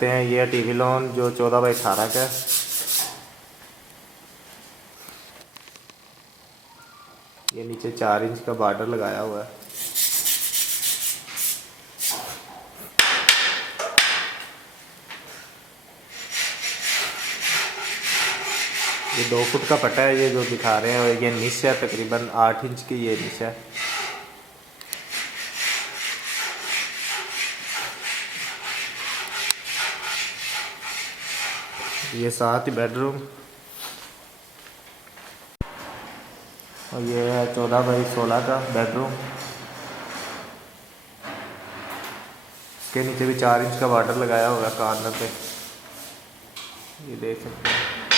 करते हैं। ये टीवी लॉन जो 14x18 का है। ये नीचे 4 इंच का बॉर्डर लगाया हुआ है। ये 2 फुट का पट्टा है। ये जो दिखा रहे हैं ये निश है, तकरीबन 8 इंच की ये निश है। ये 7 ही बेडरूम और ये है 14x16 का बेडरूम। इसके नीचे भी 4 इंच का बॉर्डर लगाया हुआ है कॉर्नर पे, ये देख सकते हैं।